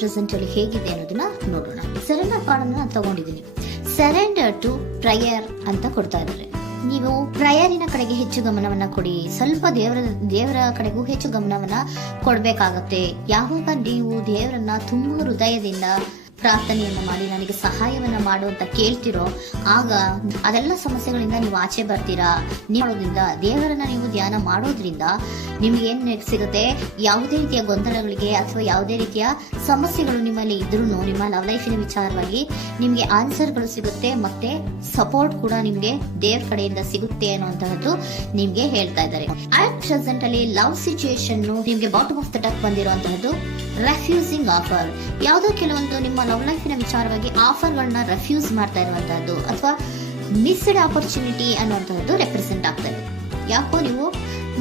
Present ಅಲ್ಲಿ ಹೇಗಿದೆ ಅನ್ನೋದನ್ನ ನೋಡೋಣ. ಸರೆಂಡರ್ ಕಾರ್ಡ್ ಅನ್ನ ನಾನು ತಗೊಂಡಿದ್ದೀನಿ. ಸರೆಂಡರ್ ಟು ಪ್ರಯರ್ ಅಂತ ಕೊಡ್ತಾ ಇದ್ದಾರೆ. ನೀವು ಪ್ರಯರಿನ ಕಡೆಗೆ ಹೆಚ್ಚು ಗಮನವನ್ನ ಕೊಡಿ, ಸ್ವಲ್ಪ ದೇವರ ಕಡೆಗೂ ಹೆಚ್ಚು ಗಮನವನ್ನ ಕೊಡ್ಬೇಕಾಗತ್ತೆ. ಯಾವಾಗ ನೀವು ದೇವರನ್ನ ತುಂಬಾ ಹೃದಯದಿಂದ ಪ್ರಾರ್ಥನೆಯನ್ನ ಮಾಡಿ ನನಗೆ ಸಹಾಯವನ್ನ ಮಾಡು ಅಂತ ಕೇಳ್ತಿರೋ, ಆಗ ಅದೆಲ್ಲ ಸಮಸ್ಯೆಗಳಿಂದ ನೀವು ಆಚೆ ಬರ್ತೀರಾ. ಮಾಡೋದ್ರಿಂದ, ದೇವರನ್ನ ನೀವು ಧ್ಯಾನ ಮಾಡೋದ್ರಿಂದ ನಿಮ್ಗೆ ಏನ್ ಸಿಗುತ್ತೆ, ಯಾವುದೇ ರೀತಿಯ ಗೊಂದಲಗಳಿಗೆ ಅಥವಾ ಯಾವುದೇ ರೀತಿಯ ಸಮಸ್ಯೆಗಳು ನಿಮ್ಮಲ್ಲಿ ಇದ್ರೂ ನಿಮ್ಮ ಲವ್ ಲೈಫಿನ ವಿಚಾರವಾಗಿ ನಿಮ್ಗೆ ಆನ್ಸರ್ಗಳು ಸಿಗುತ್ತೆ, ಮತ್ತೆ ಸಪೋರ್ಟ್ ಕೂಡ ನಿಮ್ಗೆ ದೇವ್ರ ಕಡೆಯಿಂದ ಸಿಗುತ್ತೆ ಅನ್ನುವಂತಹದ್ದು ನಿಮ್ಗೆ ಹೇಳ್ತಾ ಇದ್ದಾರೆ. ಅಟ್ ಪ್ರೆಸೆಂಟ್ ಅಲ್ಲಿ ಲವ್ ಸಿಚುಯೇಷನ್ ನಿಮ್ಗೆ ಬಾಟಮ್ ಆಫ್ ದ ಡಕ್ ಬಂದಿರುವಂತಹದ್ದು ರೆಫ್ಯೂಸಿಂಗ್ ಆಫರ್. ಯಾವುದೋ ಕೆಲವೊಂದು ನಿಮ್ಮ ಲವ್ ಲೈಫಿನ ವಿಚಾರವಾಗಿ ಆಫರ್ಗಳನ್ನ ರೆಫ್ಯೂಸ್ ಮಾಡ್ತಾ ಇರುವಂತಹದ್ದು ಅಥವಾ ಮಿಸ್ಡ್ ಆಪರ್ಚುನಿಟಿ ಅನ್ನುವಂತಹದ್ದು ರೆಪ್ರೆಸೆಂಟ್ ಆಗ್ತಾ ಇದೆ. ಯಾಕೋ ನೀವು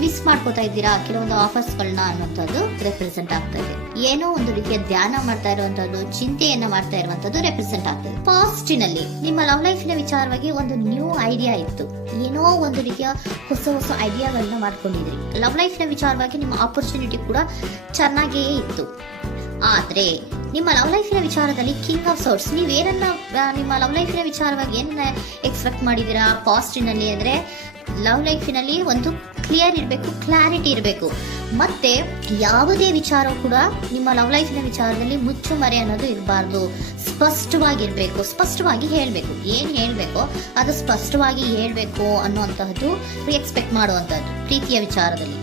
ಮಿಸ್ ಮಾಡ್ಕೋತಾ ಇದ್ದೀರಾ ಕೆಲವೊಂದು ಆಫರ್ಸ್ ಗಳನ್ನ ಅನ್ನುವಂಥದ್ದು ರೆಪ್ರೆಸೆಂಟ್ ಆಗ್ತಾ ಇದೆ. ಏನೋ ಒಂದು ರೀತಿಯ ಧ್ಯಾನ ಮಾಡ್ತಾ ಇರುವಂತದ್ದು, ಚಿಂತೆಯನ್ನ ಮಾಡ್ತಾ ಇರುವಂತದ್ದು ರೆಪ್ರೆಸೆಂಟ್ ಆಗ್ತಾ ಇದೆ. ಪಾಸ್ಟಿನಲ್ಲಿ ನಿಮ್ಮ ಲವ್ ಲೈಫಿನ ವಿಚಾರವಾಗಿ ಒಂದು ನ್ಯೂ ಐಡಿಯಾ ಇತ್ತು, ಏನೋ ಒಂದು ರೀತಿಯ ಹೊಸ ಹೊಸ ಐಡಿಯಾಗಳನ್ನ ಮಾಡ್ಕೊಂಡಿದ್ರಿ. ಲವ್ ಲೈಫಿನ ವಿಚಾರವಾಗಿ ನಿಮ್ಮ ಆಪರ್ಚುನಿಟಿ ಕೂಡ ಚೆನ್ನಾಗಿಯೇ ಇತ್ತು. ಆದ್ರೆ ನಿಮ್ಮ ಲವ್ ಲೈಫಿನ ವಿಚಾರದಲ್ಲಿ ಕಿಂಗ್ ಆಫ್ ಸೋರ್ಸ್, ನೀವೇನನ್ನ ನಿಮ್ಮ ಲವ್ ಲೈಫಿನ ವಿಚಾರವಾಗಿ ಏನನ್ನ ಎಕ್ಸ್ಪೆಕ್ಟ್ ಮಾಡಿದೀರಾ ಪಾಸ್ಟಿನಲ್ಲಿ ಅಂದ್ರೆ, ಲವ್ ಲೈಫಿನಲ್ಲಿ ಒಂದು ಕ್ಲಿಯರ್ ಇರಬೇಕು, ಕ್ಲಾರಿಟಿ ಇರಬೇಕು, ಮತ್ತೆ ಯಾವುದೇ ವಿಚಾರ ಕೂಡ ನಿಮ್ಮ ಲವ್ ಲೈಫಿನ ವಿಚಾರದಲ್ಲಿ ಮುಚ್ಚುಮರೆ ಅನ್ನೋದು ಇರಬಾರ್ದು. ಸ್ಪಷ್ಟವಾಗಿರ್ಬೇಕು, ಸ್ಪಷ್ಟವಾಗಿ ಹೇಳ್ಬೇಕು, ಏನ್ ಹೇಳ್ಬೇಕೋ ಅದು ಸ್ಪಷ್ಟವಾಗಿ ಹೇಳ್ಬೇಕು ಅನ್ನುವಂತಹದ್ದು ಎಕ್ಸ್ಪೆಕ್ಟ್ ಮಾಡುವಂತಹದ್ದು ಪ್ರೀತಿಯ ವಿಚಾರದಲ್ಲಿ.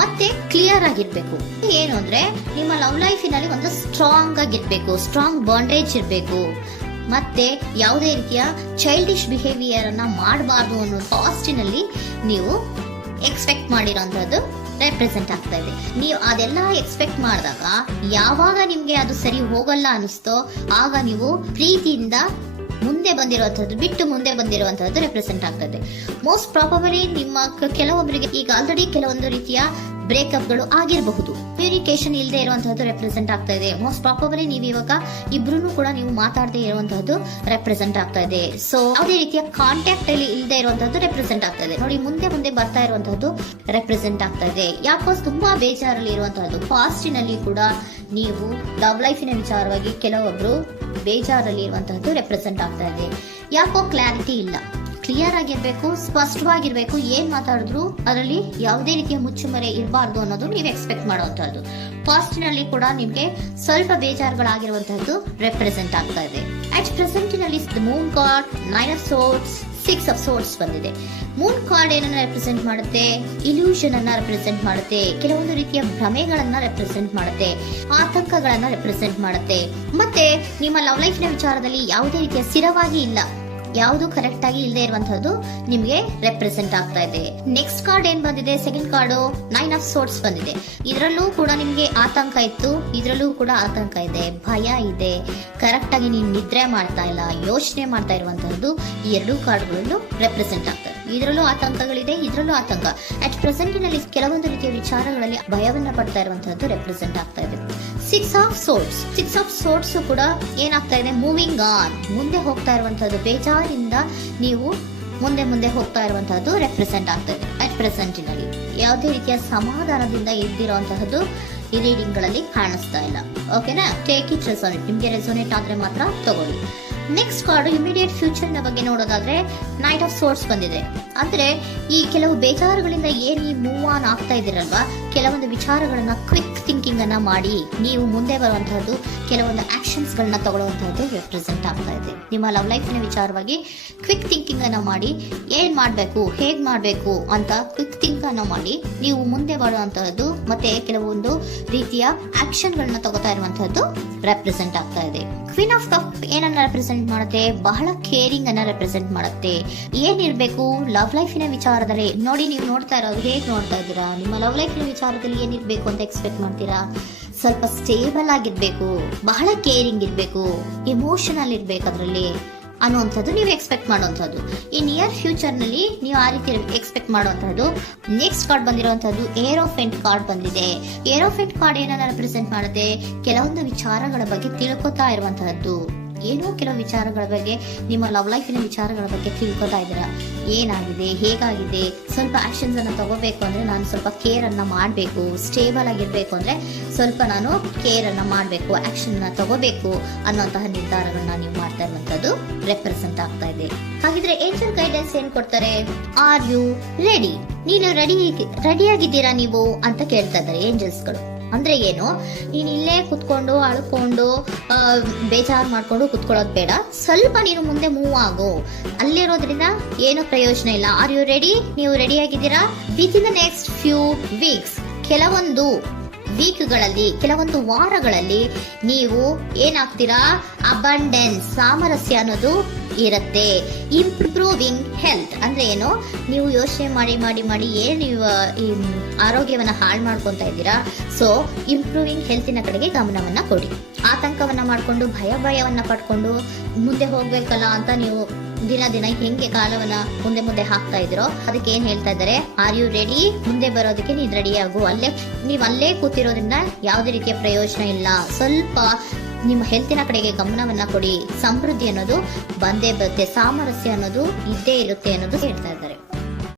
ಮತ್ತೆ ಕ್ಲಿಯರ್ ಆಗಿರ್ಬೇಕು. ಏನು ಅಂದ್ರೆ ನಿಮ್ಮ ಲವ್ ಲೈಫಿನಲ್ಲಿ ಒಂದು ಸ್ಟ್ರಾಂಗ್ ಆಗಿರ್ಬೇಕು, ಸ್ಟ್ರಾಂಗ್ ಬಾಂಡೇಜ್ ಇರಬೇಕು, ಮತ್ತೆ ಯಾವುದೇ ರೀತಿಯ ಚೈಲ್ಡಿಶ್ ಬಿಹೇವಿಯರ್ ಅನ್ನ ಮಾಡಬಾರ್ದು ಅನ್ನೋ ಪಾಸ್ಟಿನಲ್ಲಿ ನೀವು ಎಕ್ಸ್ಪೆಕ್ಟ್ ಮಾಡಿರೋಂಥದ್ದು ರೆಪ್ರೆಸೆಂಟ್ ಆಗ್ತಾ ಇದೆ. ನೀವು ಅದೆಲ್ಲ ಎಕ್ಸ್ಪೆಕ್ಟ್ ಮಾಡಿದಾಗ ಯಾವಾಗ ನಿಮ್ಗೆ ಅದು ಸರಿ ಹೋಗಲ್ಲ ಅನಿಸ್ತೋ ಆಗ ನೀವು ಪ್ರೀತಿಯಿಂದ ಮುಂದೆ ಬಂದಿರುವಂತಹದ್ದು ಬಿಟ್ಟು ಮುಂದೆ ಬಂದಿರುವಂತಹದ್ದು ರೆಪ್ರೆಸೆಂಟ್ ಆಗ್ತದೆ. ಮೋಸ್ಟ್ ಪ್ರಾಬಬಲಿ ನಿಮ್ಮ ಕೆಲವೊಬ್ಬರಿಗೆ ಈಗ ಆಲ್ರೆಡಿ ಕೆಲವೊಂದು ರೀತಿಯ ಬ್ರೇಕಪ್ ಗಳು ಆಗಿರಬಹುದು, ಕಮ್ಯುನಿಕೇಶನ್ ಇಲ್ಲದೆ ಇರುವಂತಹದ್ದು ರೆಪ್ರೆಸೆಂಟ್ ಆಗ್ತಾ ಇದೆ. ಮೋಸ್ಟ್ ಪ್ರಾಬಬಲಿ ನೀವು ಇವಾಗ ಇಬ್ರು ಕೂಡ ನೀವು ಮಾತಾಡದೆ ಇರುವಂತಹದ್ದು ರೆಪ್ರೆಸೆಂಟ್ ಆಗ್ತಾ ಇದೆ. ಸೊ ಯಾವುದೇ ರೀತಿಯ ಕಾಂಟ್ಯಾಕ್ಟ್ ಅಲ್ಲಿ ಇಲ್ಲದೆ ಇರುವಂತಹದ್ದು ರೆಪ್ರೆಸೆಂಟ್ ಆಗ್ತಾ ಇದೆ. ನೋಡಿ, ಮುಂದೆ ಮುಂದೆ ಬರ್ತಾ ಇರುವಂತಹದ್ದು ರೆಪ್ರೆಸೆಂಟ್ ಆಗ್ತಾ ಇದೆ. ಯಾಕೋ ತುಂಬಾ ಬೇಜಾರಲ್ಲಿ ಇರುವಂತಹದ್ದು. ಪಾಸ್ಟಿನಲ್ಲಿ ಕೂಡ ನೀವು ಲವ್ ಲೈಫಿನ ವಿಚಾರವಾಗಿ ಕೆಲವೊಬ್ರು ಬೇಜಾರಲ್ಲಿ ಇರುವಂತಹದ್ದು ರೆಪ್ರೆಸೆಂಟ್ ಆಗ್ತಾ ಇದೆ. ಯಾಕೋ ಕ್ಲಾರಿಟಿ ಇಲ್ಲ, ಕ್ಲಿಯರ್ ಆಗಿರ್ಬೇಕು, ಸ್ಪಷ್ಟವಾಗಿರ್ಬೇಕು. ಏನ್ ಮಾತಾಡಿದ್ರು ಅದರಲ್ಲಿ ಯಾವುದೇ ರೀತಿಯ ಮುಚ್ಚುಮರೆ ಇರಬಾರ್ದು ಅನ್ನೋದು ನೀವು ಎಕ್ಸ್ಪೆಕ್ಟ್ ಮಾಡುವಂತಹದ್ದು. ಪಾಸ್ಟಿನಲ್ಲಿ ಕೂಡ ನಿಮ್ಗೆ ಸ್ವಲ್ಪ ಬೇಜಾರುಗಳಾಗಿರುವಂತಹದ್ದು ರೆಪ್ರೆಸೆಂಟ್ ಆಗ್ತಾ ಇದೆ. ಅಟ್ ಪ್ರೆಸೆಂಟಿನಲ್ಲಿ moon card, 9 of swords, 6 of swords ಬಂದಿದೆ. ಮೂನ್ ಕಾರ್ಡ್ ಏನನ್ನ ರೆಪ್ರೆಸೆಂಟ್ ಮಾಡುತ್ತೆ? ಇಲ್ಯೂಷನ್ ಅನ್ನ ರೆಪ್ರೆಸೆಂಟ್ ಮಾಡುತ್ತೆ, ಕೆಲವೊಂದು ರೀತಿಯ ಭ್ರಮೆಗಳನ್ನ ರೆಪ್ರೆಸೆಂಟ್ ಮಾಡುತ್ತೆ, ಆತಂಕಗಳನ್ನ ರೆಪ್ರೆಸೆಂಟ್ ಮಾಡುತ್ತೆ. ಮತ್ತೆ ನಿಮ್ಮ ಲವ್ ಲೈಫಿನ ವಿಚಾರದಲ್ಲಿ ಯಾವುದೇ ರೀತಿಯ ಸ್ಥಿರವಾಗಿ ಇಲ್ಲ, ಯಾವುದು ಕರೆಕ್ಟ್ ಆಗಿ ಇಲ್ಲದೆ ಇರುವಂತಹದ್ದು ನಿಮ್ಗೆ ರೆಪ್ರೆಸೆಂಟ್ ಆಗ್ತಾ ಇದೆ. ನೆಕ್ಸ್ಟ್ ಕಾರ್ಡ್ ಏನ್ ಬಂದಿದೆ? ಸೆಕೆಂಡ್ ಕಾರ್ಡ್ 9 ಆಫ್ ಸೋರ್ಡ್ಸ್ ಬಂದಿದೆ. ಇದರಲ್ಲೂ ಕೂಡ ನಿಮ್ಗೆ ಆತಂಕ ಇತ್ತು, ಇದರಲ್ಲೂ ಕೂಡ ಆತಂಕ ಇದೆ, ಭಯ ಇದೆ, ಕರೆಕ್ಟ್ ಆಗಿ ನೀವು ನಿದ್ರೆ ಮಾಡ್ತಾ ಇಲ್ಲ, ಯೋಚನೆ ಮಾಡ್ತಾ ಇರುವಂತಹದ್ದು ಈ ಎರಡೂ ಕಾರ್ಡ್ಗಳಲ್ಲೂ ರೆಪ್ರೆಸೆಂಟ್ ಆಗ್ತದೆ. ಇದರಲ್ಲೂ ಆತಂಕಗಳಿದೆ, ಇದರಲ್ಲೂ ಆತಂಕ. ಅಟ್ ಪ್ರೆಸೆಂಟಿನಲ್ಲಿ ಕೆಲವೊಂದು ರೀತಿಯ ವಿಚಾರಗಳಲ್ಲಿ ಭಯವನ್ನ ಪಡ್ತಾ ಇರುವಂತಹದ್ದು ರೆಪ್ರೆಸೆಂಟ್ ಆಗ್ತಾ ಇದೆ. 6 ಆಫ್ ಸೋರ್ಡ್ಸ್ ಕೂಡ ಏನಾಗ್ತಾ ಇದೆ? ಮೂವಿಂಗ್ ಆನ್, ಮುಂದೆ ಹೋಗ್ತಾ ಇರುವಂತಹದ್ದು, ಬೇಜಾರಿಂದ ನೀವು ಮುಂದೆ ಮುಂದೆ ಹೋಗ್ತಾ ಇರುವಂತಹದ್ದು ರೆಪ್ರೆಸೆಂಟ್ ಆಗ್ತಾ ಇದೆ. ಅಟ್ ಪ್ರೆಸೆಂಟಿನಲ್ಲಿ ಯಾವುದೇ ರೀತಿಯ ಸಮಾಧಾನದಿಂದ ಇದ್ದಿರುವಂತಹದ್ದು ಈ ರೀಡಿಂಗ್ ಗಳಲ್ಲಿ ಕಾಣಿಸ್ತಾ ಇಲ್ಲ. ಓಕೆನಾ? ಟೇಕ್ ಇಟ್ ರೆಸೋನೇಟ್, ನಿಮ್ಗೆ ರೆಸೋನೇಟ್ ಆದ್ರೆ ಮಾತ್ರ ತಗೊಳ್ಳಿ. ನೆಕ್ಸ್ಟ್ ಕಾರ್ಡ್ ಇಮಿಡಿಯೇಟ್ ಫ್ಯೂಚರ್ ನ ಬಗ್ಗೆ ನೋಡೋದಾದ್ರೆ ನೈಟ್ ಆಫ್ ಸೋರ್ಡ್ಸ್ ಬಂದಿದೆ. ಅಂದ್ರೆ ಈ ಕೆಲವು ಬೇಜಾರುಗಳಿಂದ ಏನ್ ನೀವು ಮೂವ್ ಆನ್ ಆಗ್ತಾ ಇದ್ದೀರಲ್ವಾ, ಕೆಲವೊಂದು ವಿಚಾರಗಳನ್ನ ಕ್ವಿಕ್ ಥಿಂಕಿಂಗ್ ಅನ್ನ ಮಾಡಿ ನೀವು ಮುಂದೆ ಬರುವಂತಹದ್ದು, ಕೆಲವೊಂದು ಆಕ್ಷನ್ಸ್ ಗಳನ್ನ ತಗೊಳ್ಳುವಂತಹದ್ದು ರೆಪ್ರೆಸೆಂಟ್ ಆಗ್ತಾ ಇದೆ. ನಿಮ್ಮ ಲವ್ ಲೈಫಿನ ವಿಚಾರವಾಗಿ ಕ್ವಿಕ್ ಥಿಂಕಿಂಗ್ ಅನ್ನ ಮಾಡಿ ಏನ್ ಮಾಡ್ಬೇಕು, ಹೇಗ್ ಮಾಡ್ಬೇಕು ಅಂತ ಕ್ವಿಕ್ ಥಿಂಕ್ ಅನ್ನ ಮಾಡಿ ನೀವು ಮುಂದೆ ಬರುವಂತಹದ್ದು, ಮತ್ತೆ ಕೆಲವೊಂದು ರೀತಿಯ ಆಕ್ಷನ್ ಗಳನ್ನ ತಗೋತಾ ಇರುವಂತಹದ್ದು ರೆಪ್ರೆಸೆಂಟ್ ಆಗ್ತಾ ಇದೆ. ಕ್ವೀನ್ ಆಫ್ ಕಪ್ ಏನನ್ನ ರೆಪ್ರೆಸೆಂಟ್ ಮಾಡುತ್ತೆ? ಬಹಳ ಕೇರಿಂಗ್ ಅನ್ನ ರೆಪ್ರೆಸೆಂಟ್ ಮಾಡುತ್ತೆ. ಏನಿರ್ಬೇಕು ಲವ್ ಲೈಫಿನ ವಿಚಾರದಲ್ಲಿ? ನೋಡಿ, ನೀವು ನೋಡ್ತಾ ಇರೋದು ಹೇಗ್ ನೋಡ್ತಾ ಇದ್ದೀರಾ? ನಿಮ್ಮ ಲವ್ ಲೈಫಿನ ವಿಚಾರದಲ್ಲಿ ಏನಿರ್ಬೇಕು ಅಂತ ಎಕ್ಸ್ಪೆಕ್ಟ್ ಮಾಡ್ತೀರಾ? ಸ್ವಲ್ಪ ಸ್ಟೇಬಲ್ ಆಗಿರ್ಬೇಕು, ಬಹಳ ಕೇರಿಂಗ್ ಇರ್ಬೇಕು, ಎಮೋಷನಲ್ ಇರ್ಬೇಕು ಅದರಲ್ಲಿ ಅನ್ನುವಂಥದ್ದು ನೀವು ಎಕ್ಸ್ಪೆಕ್ಟ್ ಮಾಡುವಂಥದ್ದು. ಈ ನಿಯರ್ ಫ್ಯೂಚರ್ ನಲ್ಲಿ ನೀವು ಆ ರೀತಿ ಎಕ್ಸ್ಪೆಕ್ಟ್ ಮಾಡುವಂತಹದ್ದು. ನೆಕ್ಸ್ಟ್ ಕಾರ್ಡ್ ಬಂದಿರುವಂತಹದ್ದು ಏರೋಫೆಂಟ್ ಕಾರ್ಡ್ ಬಂದಿದೆ. ಏರೋಫೆಂಟ್ ಕಾರ್ಡ್ ಏನನ್ನ ರೆಪ್ರೆಸೆಂಟ್ ಮಾಡುತ್ತೆ? ಕೆಲವೊಂದು ವಿಚಾರಗಳ ಬಗ್ಗೆ ತಿಳ್ಕೊತಾ ಇರುವಂತಹದ್ದು. ಏನೋ ಕೆಲವು ವಿಚಾರಗಳ ಬಗ್ಗೆ, ನಿಮ್ಮ ಲವ್ ಲೈಫಿನ ವಿಚಾರಗಳ ಬಗ್ಗೆ ತಿಳ್ಕೊತಾ ಇದ್ದೀರಾ. ಏನಾಗಿದೆ, ಹೇಗಾಗಿದೆ, ಸ್ವಲ್ಪ ಆಕ್ಷನ್ಸ್ ಅನ್ನ ತಗೋಬೇಕು ಅಂದ್ರೆ ನಾನು ಸ್ವಲ್ಪ ಕೇರ್ ಅನ್ನ ಮಾಡಬೇಕು, ಸ್ಟೇಬಲ್ ಆಗಿರ್ಬೇಕು ಅಂದ್ರೆ ಸ್ವಲ್ಪ ನಾನು ಕೇರ್ ಅನ್ನ ಮಾಡಬೇಕು, ಆಕ್ಷನ್ ನ ತಗೋಬೇಕು ಅನ್ನುವಂತಹ ನಿರ್ಧಾರಗಳನ್ನ ನೀವು ಮಾಡ್ತಾ ಇರುವಂತದ್ದು ರೆಪ್ರೆಸೆಂಟ್ ಆಗ್ತಾ ಇದೆ. ಹಾಗಿದ್ರೆ ಏಂಜಲ್ ಗೈಡೆನ್ಸ್ ಏನ್ ಕೊಡ್ತಾರೆ? Are you ready? ನೀನು ರೆಡಿಯಾಗಿದ್ದೀರಾ ನೀವು ಅಂತ ಕೇಳ್ತಾ ಇದ್ದಾರೆ ಏಂಜಲ್ಸ್ಗಳು. ಅಂದ್ರೆ ಏನು, ನೀನು ಇಲ್ಲೇ ಕುತ್ಕೊಂಡು ಅಳ್ಕೊಂಡು ಬೇಜಾರು ಮಾಡ್ಕೊಂಡು ಕುತ್ಕೊಳ್ಳೋದು ಬೇಡ, ಸ್ವಲ್ಪ ನೀನು ಮುಂದೆ ಮೂವ್ ಆಗು. ಅಲ್ಲಿರೋದ್ರಿಂದ ಏನು ಪ್ರಯೋಜನ ಇಲ್ಲ. Are you ready? ನೀವು ರೆಡಿಯಾಗಿದ್ದೀರಾ? With in the next few weeks, ಕೆಲವೊಂದು ವೀಕ್ಗಳಲ್ಲಿ, ಕೆಲವೊಂದು ವಾರಗಳಲ್ಲಿ ನೀವು ಏನಾಗ್ತೀರಾ? ಅಬಂಡೆನ್ಸ್, ಸಾಮರಸ್ಯ ಅನ್ನೋದು ಇರುತ್ತೆ. ಇಂಪ್ರೂವಿಂಗ್ ಹೆಲ್ತ್ ಅಂದ್ರೆ ಏನು, ನೀವು ಯೋಚನೆ ಮಾಡಿ ಮಾಡಿ ಮಾಡಿ ಏನು ನೀವು ಈ ಆರೋಗ್ಯವನ್ನ ಹಾಳು ಮಾಡ್ಕೊಂತ ಇದ್ದೀರಾ. ಸೊ ಇಂಪ್ರೂವಿಂಗ್ ಹೆಲ್ತಿನ ಕಡೆಗೆ ಗಮನವನ್ನ ಕೊಡಿ. ಆತಂಕವನ್ನ ಮಾಡ್ಕೊಂಡು ಭಯವನ್ನ ಪಡ್ಕೊಂಡು ಮುಂದೆ ಹೋಗ್ಬೇಕಲ್ಲ ಅಂತ ನೀವು ದಿನ ಹೆಂಗೆ ಕಾಲವನ್ನ ಮುಂದೆ ಹಾಕ್ತಾ ಇದ್ರೋ, ಅದಕ್ಕೆ ಏನ್ ಹೇಳ್ತಾ ಇದ್ದಾರೆ? Are you ready? ಮುಂದೆ ಬರೋದಕ್ಕೆ ನೀನ್ ರೆಡಿ ಆಗು. ಅಲ್ಲೇ ಕೂತಿರೋದ್ರಿಂದ ಯಾವುದೇ ರೀತಿಯ ಪ್ರಯೋಜನ ಇಲ್ಲ. ಸ್ವಲ್ಪ ನಿಮ್ಮ ಹೆಲ್ತಿನ ಕಡೆಗೆ ಗಮನವನ್ನ ಕೊಡಿ. ಸಮೃದ್ಧಿ ಅನ್ನೋದು ಬಂದೇ ಬರುತ್ತೆ, ಸಾಮರಸ್ಯ ಅನ್ನೋದು ಇದ್ದೇ ಇರುತ್ತೆ ಅನ್ನೋದು ಹೇಳ್ತಾ ಇದ್ದಾರೆ.